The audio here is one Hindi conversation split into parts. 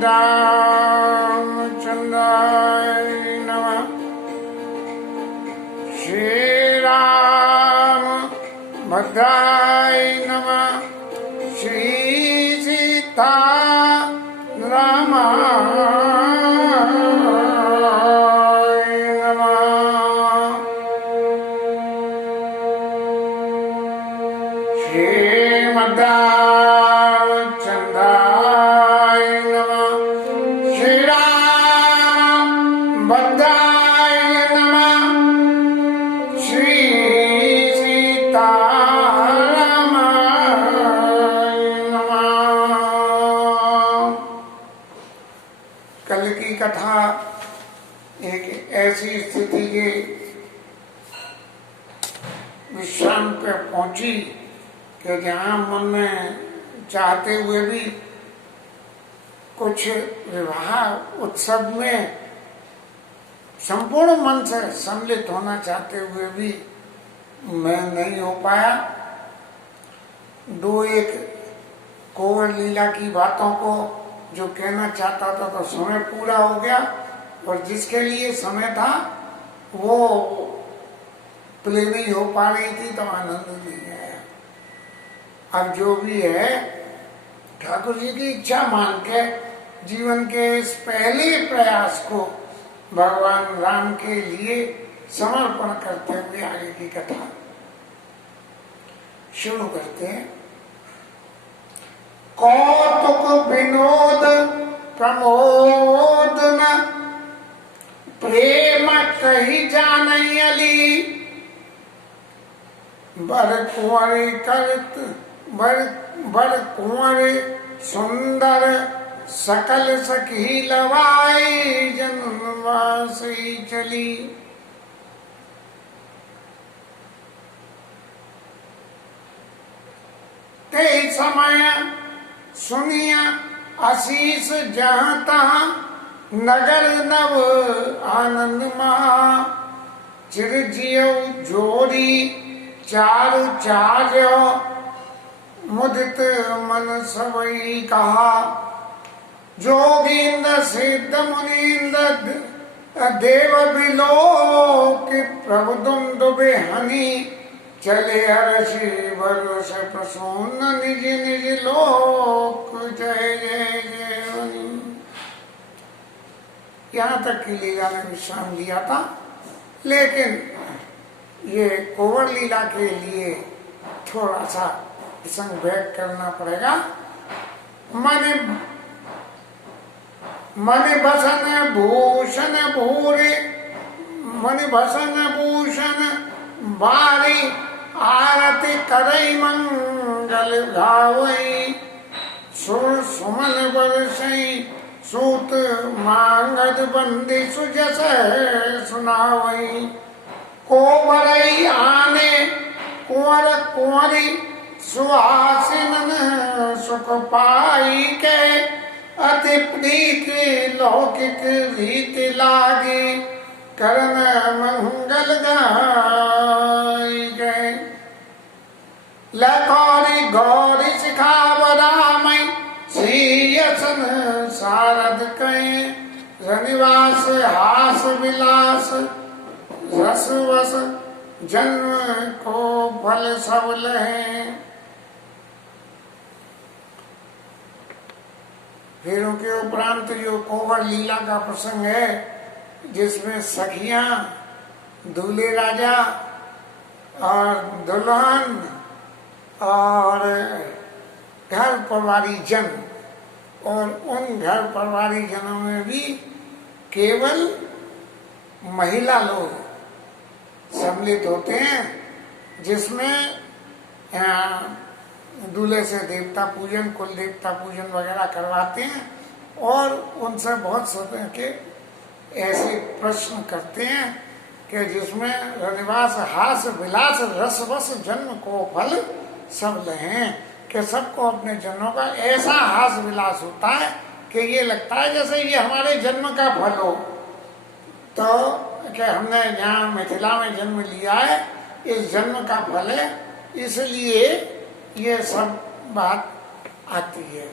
रामचंद्राय नमः। श्री राम भद्राय नमः। श्री सीता रामाय नमः। श्रीमद्रामचंद्राय नमः। श्री राम भद्राय नमः। श्री सीता कल की कथा एक ऐसी स्थिति के विश्राम पे पहुंची कि जहाँ मन में चाहते हुए भी कुछ विवाह उत्सव में संपूर्ण मन से सम्मिलित होना चाहते हुए भी मैं नहीं हो पाया। दो एक कोवल लीला की बातों को जो कहना चाहता था तो समय पूरा हो गया, और जिसके लिए समय था वो प्ले नहीं हो पा रही थी तो आनंद नहीं आया। अब जो भी है ठाकुर जी की इच्छा मान के जीवन के इस पहले प्रयास को भगवान राम के लिए समर्पण करते हुए आगे की कथा शुरू करते हैं। कौतुक विनोद प्रमोद न प्रेम कही जानयली। बर कुंवरी करत बर कुंवरी सुंदर सकल सखी लवाई जन्मवासी चली। ते समय सुनिया आशीष जहाँ तहाँ नगर नव आनंद महा। चिरजियो जोड़ी चारु चार्यो मुदित मन सबई कहा। जोगींद्र सिद्ध मुनीन्द्र देव बिलोक प्रभु दुंदुबे हनी। चले हर्षि वर्ष प्रसून निज निज लोक जय जय जय। यहाँ तक की लीला ने विश्राम लिया था, लेकिन ये कोवर लीला के लिए थोड़ा सा प्रसंग बैक करना पड़ेगा। मन भसन भूषण भूरे मन भसन भूषण बारी। आरती करई मंगल गावई। सुर सुमन बरसई सूत मांगद बंदी सुजस सुनावई। कोवरई आने कुंवर कुंवरी सुहासिनन सुख पाई के। अति प्रीत लौकिक रीत लागी करन मंगल गाई गए। लखौरी गौरी सिखावरामई श्रीयसन शारद कहे। रनिवास हास विलास रस वस जन्म को फल सब लहे। फिर उनके उपरांत जो कोवर लीला का प्रसंग है, जिसमें सखियां दूल्हे राजा और दुल्हन और घर परिवारी जन, और उन घर परिवारी जनों में भी केवल महिला लोग सम्मिलित होते हैं, जिसमें दूल्हे से देवता पूजन कुल देवता पूजन वगैरह करवाते हैं, और उनसे बहुत समय के ऐसे प्रश्न करते हैं कि जिसमें रनिवास हास विलास रसवस जन्म को फल सब लहें, कि सबको अपने जन्मों का ऐसा हास विलास होता है कि ये लगता है जैसे ये हमारे जन्म का फल हो। तो कि हमने यहाँ मिथिला में जन्म लिया है, इस जन्म का फल है, इसलिए ये सब बात आती है।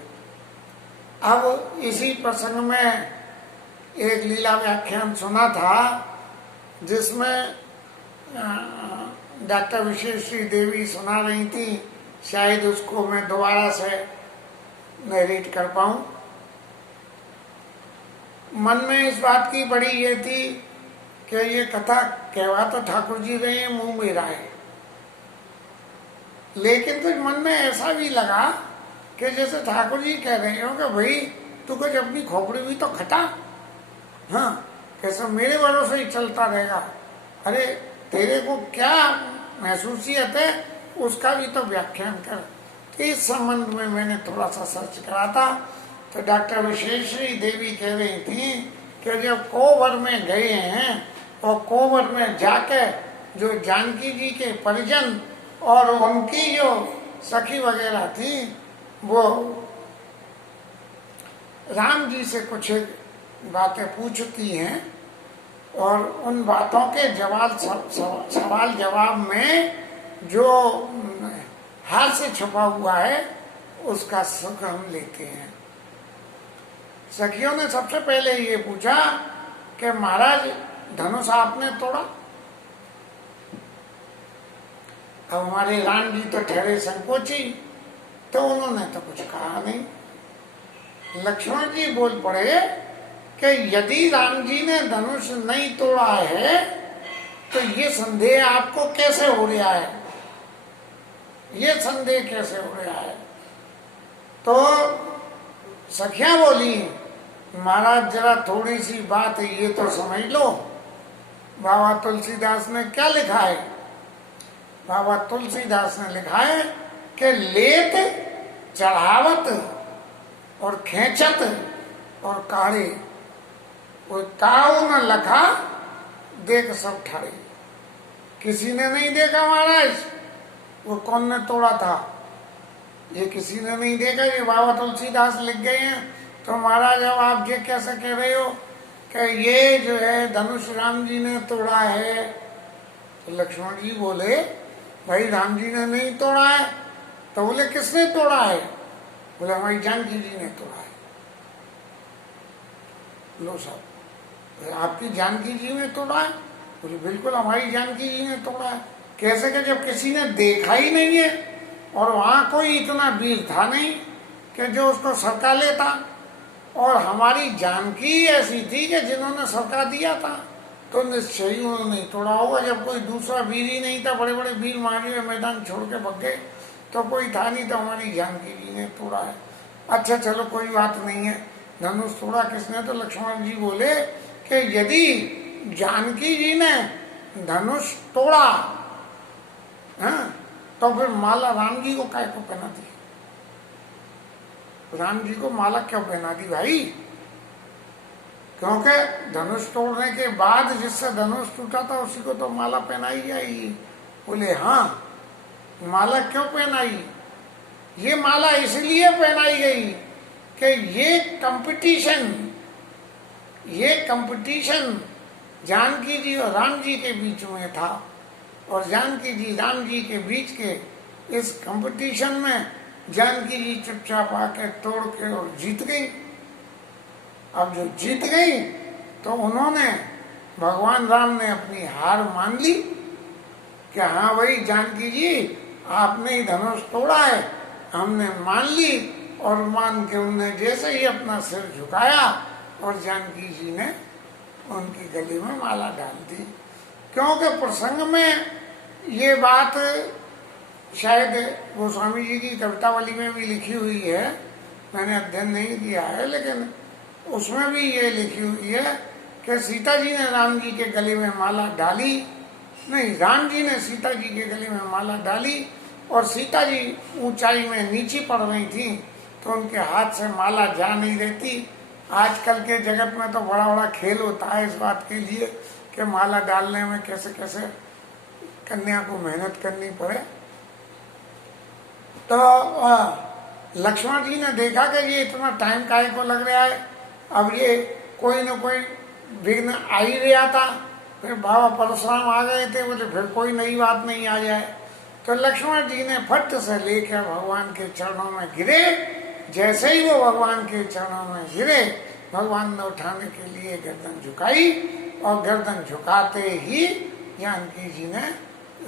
अब इसी प्रसंग में एक लीला व्याख्यान सुना था जिसमें डॉक्टर विशेश्री देवी सुना रही थी, शायद उसको मैं दोबारा से नरेट कर पाऊं। मन में इस बात की बड़ी ये थी कि ये कथा कहवा तो ठाकुर जी रहे हैं, मुंह मेरा है, लेकिन कुछ मन में ऐसा भी लगा कि जैसे ठाकुर जी कह रहे हो कि भाई तू कुछ अपनी खोपड़ी भी तो खटा, हाँ कैसे मेरे भरोसे ही चलता रहेगा, अरे तेरे को क्या महसूसियत है उसका भी तो व्याख्यान कर। तो इस संबंध में मैंने थोड़ा सा सर्च करा था, तो डॉक्टर विशेश्री देवी कह रही थी कि जब कोवर में गए हैं और कोवर में जाके जो जानकी जी के परिजन और उनकी जो सखी वगैरह थी वो राम जी से कुछ बातें पूछती हैं और उन बातों के सवाल जवाब में जो हास्य छुपा हुआ है उसका सुख हम लेते हैं। सखियों ने सबसे पहले ये पूछा कि महाराज धनुष आपने तोड़ा। अब हमारे राम जी तो ठहरे संकोची, तो उन्होंने तो कुछ कहा नहीं। लक्ष्मण जी बोल पड़े कि यदि राम जी ने धनुष नहीं तोड़ा है तो ये संदेह आपको कैसे हो रहा है, ये संदेह कैसे हो रहा है। तो सखियां बोली महाराज जरा थोड़ी सी बात है ये तो समझ लो, बाबा तुलसीदास ने क्या लिखा है। बाबा तुलसीदास ने लिखा है कि लेत चढ़ावत और खेचत और काढ़े, कोई काऊ न लखा देख सब ठाड़े। किसी ने नहीं देखा महाराज वो कौन ने तोड़ा था, ये किसी ने नहीं देखा, ये बाबा तुलसीदास लिख गए हैं। तो महाराज अब आप ये कैसे कह रहे हो कि ये जो है धनुष राम जी ने तोड़ा है। तो लक्ष्मण जी बोले भाई राम जी ने नहीं तोड़ा है। तो बोले किसने तोड़ा है, बोले हमारी जानकी जी ने तोड़ा है। लो साहब आपकी जानकी जी ने तोड़ा है, बोले बिल्कुल हमारी जानकी जी ने तोड़ा है। कैसे कि जब किसी ने देखा ही नहीं है और वहां कोई इतना वीर था नहीं कि जो उसको सरका लेता, और हमारी जानकी ऐसी थी कि जिन्होंने सरका दिया था, तो निश्चय ही उन्होंने तोड़ा होगा। जब कोई दूसरा वीर ही नहीं था, बड़े बड़े वीर मारे हुए मैदान छोड़ के भग गए, तो कोई था नहीं, तो हमारी जानकी जी ने तोड़ा है। अच्छा चलो कोई बात नहीं है, धनुष तोड़ा किसने। तो लक्ष्मण जी बोले कि यदि जानकी जी ने धनुष तोड़ा तो फिर माला राम जी को काय को पहना दी, राम जी को माला क्यों पहना दी भाई। क्योंकि धनुष तोड़ने के बाद जिससे धनुष टूटा था उसी को तो माला पहनाई जाएगी। बोले हाँ माला क्यों पहनाई, ये माला इसलिए पहनाई गई कि ये कंपटीशन जानकी जी और राम जी के बीच में था, और जानकी जी राम जी के बीच के इस कंपटीशन में जानकी जी चुपचाप आके तोड़ के और जीत गई। अब जो जीत गई तो उन्होंने भगवान राम ने अपनी हार मान ली कि हाँ भाई जानकी जी आपने ही धनुष तोड़ा है, हमने मान ली। और मान के उन्होंने जैसे ही अपना सिर झुकाया और जानकी जी ने उनकी गले में माला डाल दी। क्योंकि प्रसंग में ये बात शायद गोस्वामी जी की कवितावली में भी लिखी हुई है, मैंने अध्ययन नहीं किया है, लेकिन उसमें भी ये लिखी हुई है कि सीता जी ने राम जी के गले में माला डाली, नहीं राम जी ने सीता जी के गले में माला डाली, और सीता जी ऊंचाई में नीचे पड़ रही थी तो उनके हाथ से माला जा नहीं रहती। आजकल के जगत में तो बड़ा बड़ा खेल होता है इस बात के लिए कि माला डालने में कैसे कैसे कन्या को मेहनत करनी पड़े। तो लक्ष्मण जी ने देखा कि ये इतना टाइम काहे को लग रहा है, अब ये कोई न कोई विघ्न आ ही रहा था। फिर बाबा परशुराम आ गए थे, बोले फिर कोई नई बात नहीं आ जाए। तो लक्ष्मण जी ने फट से लेकर भगवान के चरणों में गिरे जैसे ही वो भगवान के चरणों में गिरे, भगवान ने उठाने के लिए गर्दन झुकाई और गर्दन झुकाते ही जानकी जी ने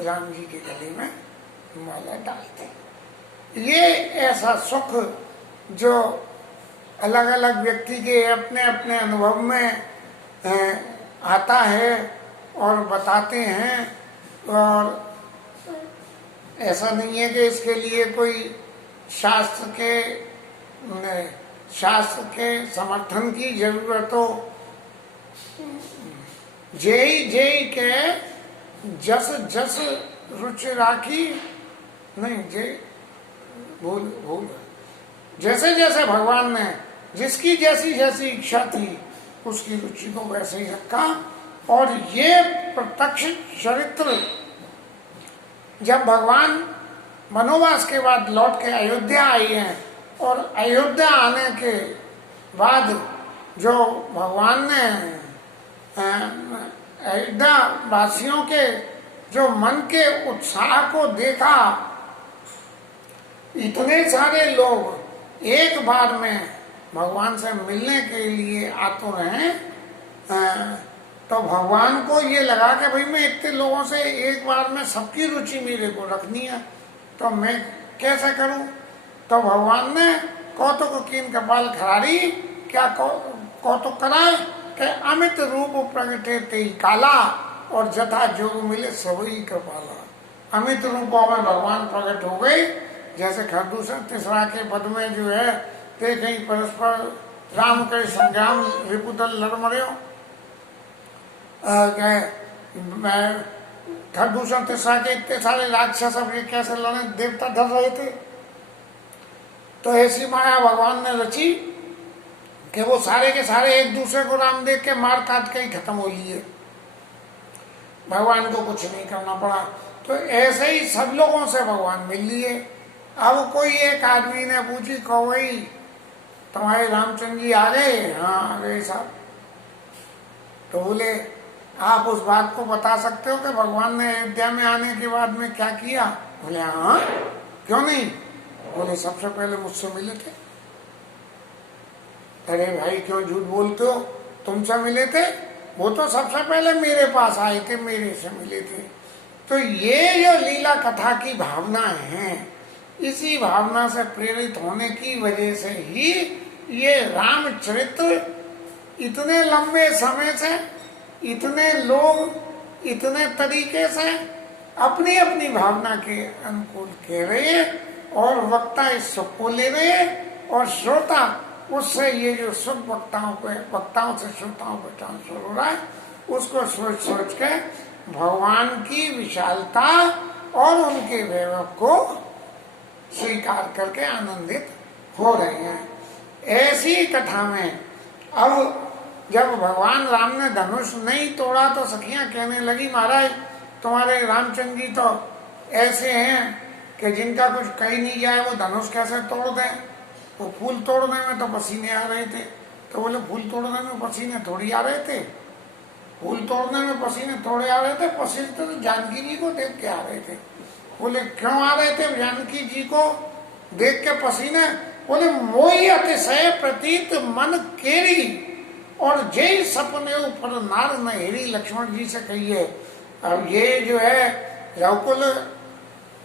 राम जी के गले में माला डाल दी। ये ऐसा सुख जो अलग अलग व्यक्ति के अपने अपने अनुभव में आता है और बताते हैं, और ऐसा नहीं है कि इसके लिए कोई शास्त्र के समर्थन की जरूरत हो। जय के जस जस रुचि राखी, नहीं जय भूल जैसे जैसे भगवान ने जिसकी जैसी जैसी इच्छा थी उसकी रुचि को वैसे ही रखा। और ये प्रत्यक्ष चरित्र जब भगवान वनवास के बाद लौट के अयोध्या आई हैं, और अयोध्या आने के बाद जो भगवान ने अयोध्या वासियों के जो मन के उत्साह को देखा, इतने सारे लोग एक बार में भगवान से मिलने के लिए आतुर हैं, तो भगवान को ये लगा कि भाई मैं इतने लोगों से एक बार में सबकी रुचि मेरे को रखनी है, तो मैं कैसे करूं। तो भगवान ने कौतुक कीन कपाल खरारी, क्या कौतुक कराए कि अमित रूप प्रगटे ते काला, और जथा जोग मिले सबई कृपाला। अमित रूपों में भगवान प्रकट हो गए, जैसे खरदूषण तीसरा के पद में जो है ते कहीं परस्पर राम के संग्राम रिपुदल लड़ मर्यो, खरदूषण तीसरा के इतने सारे राक्षस अब ये कैसे लड़े, देवता डर रहे थे। तो ऐसी माया भगवान ने रची कि वो सारे के सारे एक दूसरे को राम देख के मार काट के ही खत्म हो लिए, भगवान को कुछ नहीं करना पड़ा। तो ऐसे ही सब लोगों से भगवान मिल लिए। अब कोई एक आदमी ने पूछी, कहो भाई तुम्हारे रामचंद्र जी आ गए? हाँ आ गए साहब। तो बोले आप उस बात को बता सकते हो कि भगवान ने अयोध्या में आने के बाद में क्या किया? बोले हाँ, क्यों नहीं? बोले सबसे पहले मुझसे मिले थे। अरे भाई क्यों झूठ बोलते हो, तुमसे मिले थे? वो तो सबसे पहले मेरे पास आए थे, मेरे से मिले थे। तो ये जो लीला कथा की भावना है, इसी भावना से प्रेरित होने की वजह से ही ये रामचरित्र इतने लंबे समय से इतने लोग इतने तरीके से अपनी अपनी भावना के अनुकूल कह रहे हैं, और वक्ता इस सुख को ले रहे हैं, और श्रोता उससे ये जो सुख वक्ताओं से श्रोताओं पर ट्रांसफर हो रहा है, उसको सोच सोच के भगवान की विशालता और उनके वैभव को स्वीकार करके आनंदित हो रहे हैं। ऐसी कथा में अब जब भगवान राम ने धनुष नहीं तोड़ा तो सखियां कहने लगी, महाराज तुम्हारे रामचंद्र जी तो ऐसे हैं कि जिनका कुछ कही नहीं जाए वो धनुष कैसे तोड़ दें। वो फूल तोड़ने में तो पसीने आ रहे थे। तो बोले फूल तोड़ने में पसीने थोड़ी आ रहे थे, फूल तोड़ने में पसीने थोड़े आ रहे थे, पसीने तो जानकी जी को देख के आ रहे थे। बोले क्यों आ रहे थे जानकी जी को देख के पसीने? बोले मोही अतिशय प्रतीत मन केरी, और जय सपने ऊपर नार नहेरी। लक्ष्मण जी से कहिए, अब ये जो है रघुकुल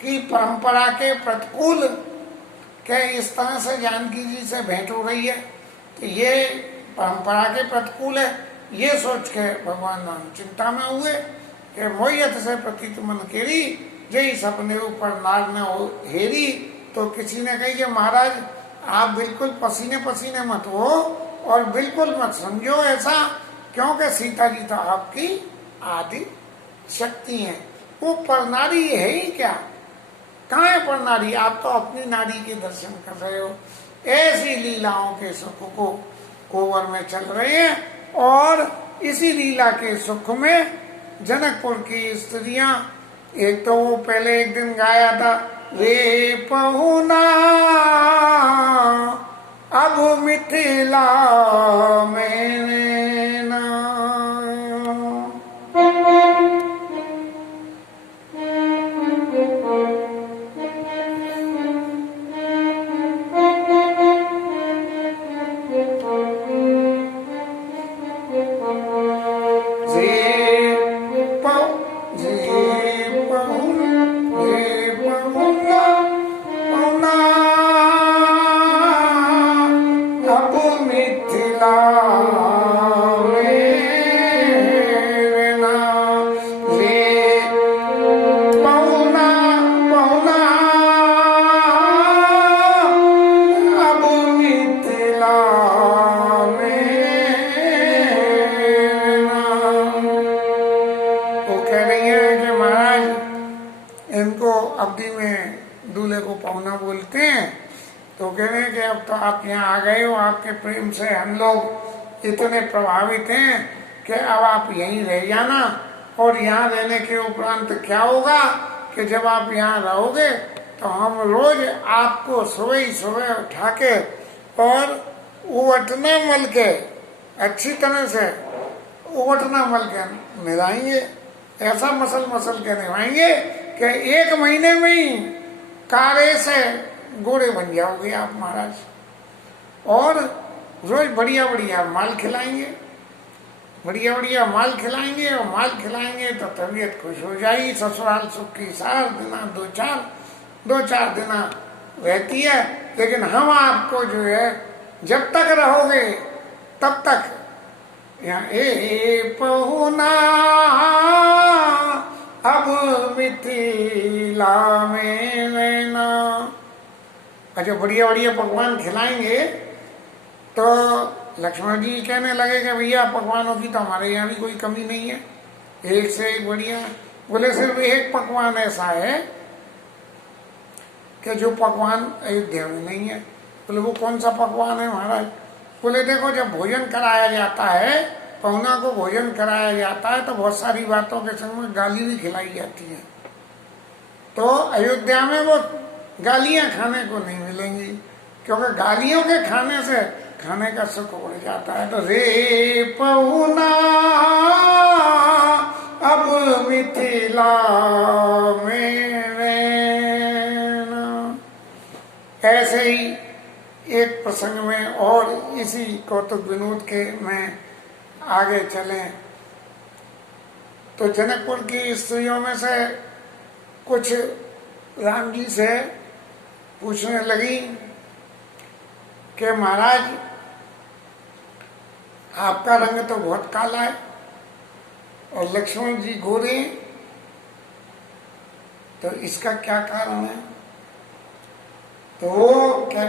की परंपरा के प्रतिकूल क्या इस तरह से जानकी जी से भेंट हो रही है, तो ये परंपरा के प्रतिकूल है। ये सोच के भगवान राम चिंता में हुए कि मोहियत से प्रतीत मन केरी, जय सपने ऊपर नार न हो हेरी। तो किसी ने कही कि महाराज आप बिल्कुल पसीने पसीने मत हो, और बिल्कुल मत समझो ऐसा, क्योंकि सीता जी तो आपकी आदि शक्ति है। वो परनारी है ही क्या? कहाँ है परनारी? आप तो अपनी नारी के दर्शन कर रहे हो। ऐसी लीलाओं के सुख को कोवर में चल रहे हैं, और इसी लीला के सुख में जनकपुर की स्त्रियां, एक तो वो पहले एक दिन गाया था, रे पहुना अब मिथिला में ना। कह रहे हैं कि अब तो आप यहाँ आ गए हो, आपके प्रेम से हम लोग इतने प्रभावित हैं कि अब आप यहीं रह जाना। और यहाँ रहने के उपरांत क्या होगा कि जब आप यहाँ रहोगे तो हम रोज आपको सुबह ही सुबह उठा के और उवटना मल के अच्छी तरह से उवटना मल के नहलाएंगे, ऐसा मसल मसल के नहलाएंगे कि 1 महीने में ही कारे से गोरे बन जाओगे आप महाराज। और रोज बढ़िया बढ़िया माल खिलाएंगे, बढ़िया बढ़िया माल खिलाएंगे, और माल खिलाएंगे तो तबीयत खुश हो जाएगी। ससुराल सुख की 4 दिना 2-4 दिना रहती है। लेकिन हम आपको जो है जब तक रहोगे तब तक यहाँ ए पहुना अब मिथिला में रहना। अच्छा, बढ़िया बढ़िया पकवान खिलाएंगे तो लक्ष्मण जी कहने लगे कि भैया पकवानों की तो हमारे यहाँ भी कोई कमी नहीं है, एक से एक बढ़िया। बोले सिर्फ एक पकवान ऐसा है कि जो पकवान अयोध्या में नहीं है। बोले वो कौन सा पकवान है महाराज? बोले देखो, जब भोजन कराया जाता है, पहुना को भोजन कराया जाता है तो बहुत सारी बातों के संग में गाली भी खिलाई जाती है। तो अयोध्या में वो गालियां खाने को नहीं मिलेंगी, क्योंकि गालियों के खाने से खाने का सुख बढ़ जाता है। तो रे पहुना अब मिथिला में रहना। ऐसे ही एक प्रसंग में और इसी कौतुक विनोद के में आगे चले तो जनकपुर की स्त्रियों में से कुछ राम जी से पूछने लगी कि महाराज आपका रंग तो बहुत काला है और लक्ष्मण जी गोरे, तो इसका क्या कारण है? तो वो क्या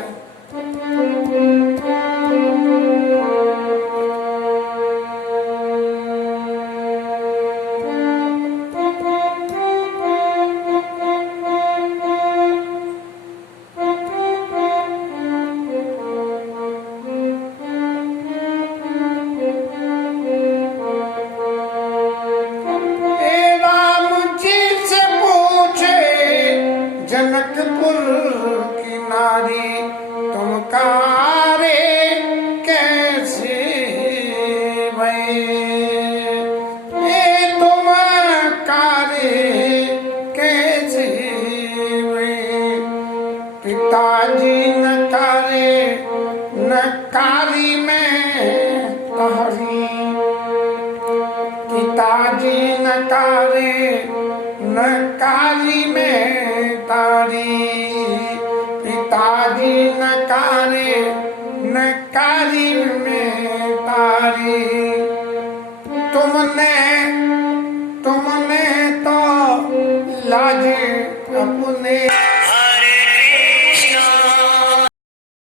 पिताजी न कारे